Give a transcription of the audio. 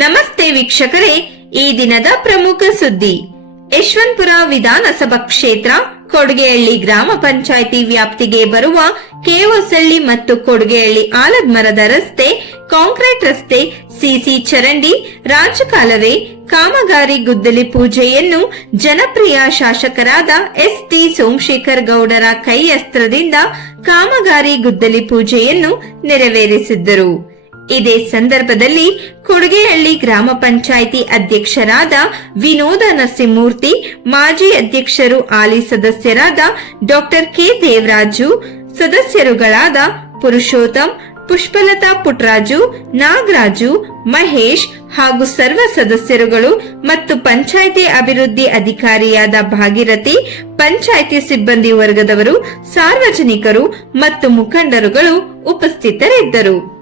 ನಮಸ್ತೆ ವೀಕ್ಷಕರೇ, ಈ ದಿನದ ಪ್ರಮುಖ ಸುದ್ದಿ. ಯಶವಂತಪುರ ವಿಧಾನಸಭಾ ಕ್ಷೇತ್ರ, ಕೊಡುಗೆಹಳ್ಳಿ ಗ್ರಾಮ ಪಂಚಾಯಿತಿ ವ್ಯಾಪ್ತಿಗೆ ಬರುವ ಕೇವಸಳ್ಳಿ ಮತ್ತು ಕೊಡಗೆಹಳ್ಳಿ ಆಲದ್ಮರದ ರಸ್ತೆ, ಕಾಂಕ್ರೀಟ್ ರಸ್ತೆ, ಸಿಸಿ ಚರಂಡಿ, ರಾಜಕಾಲುವೆ, ಕಾಮಗಾರಿ ಗುದ್ದಲಿ ಪೂಜೆಯನ್ನು ಜನಪ್ರಿಯ ಶಾಸಕರಾದ ಎಸ್ ಟಿ ಸೋಮಶೇಖರ್ ಗೌಡರ ಕೈಯಸ್ತ್ರದಿಂದ ಕಾಮಗಾರಿ ಗುದ್ದಲಿ ಪೂಜೆಯನ್ನು ನೆರವೇರಿಸಿದ್ದರು. ಇದೇ ಸಂದರ್ಭದಲ್ಲಿ ಕೊಡಗೆಹಳ್ಳಿ ಗ್ರಾಮ ಪಂಚಾಯಿತಿ ಅಧ್ಯಕ್ಷರಾದ ವಿನೋದ ನರಸಿಂಹಮೂರ್ತಿ, ಮಾಜಿ ಅಧ್ಯಕ್ಷರು ಆಲಿ ಸದಸ್ಯರಾದ ಡಾಕ್ಟರ್ ಕೆ ದೇವರಾಜು, ಸದಸ್ಯರುಗಳಾದ ಪುರುಷೋತ್ತಮ್, ಪುಷ್ಪಲತಾ ಪುಟ್ರಾಜು, ನಾಗರಾಜು, ಮಹೇಶ್ ಹಾಗೂ ಸರ್ವ ಸದಸ್ಯರುಗಳು ಮತ್ತು ಪಂಚಾಯಿತಿ ಅಭಿವೃದ್ಧಿ ಅಧಿಕಾರಿಯಾದ ಭಾಗೀರಥಿ, ಪಂಚಾಯಿತಿ ಸಿಬ್ಬಂದಿ ವರ್ಗದವರು, ಸಾರ್ವಜನಿಕರು ಮತ್ತು ಮುಖಂಡರುಗಳು ಉಪಸ್ಥಿತರಿದ್ದರು.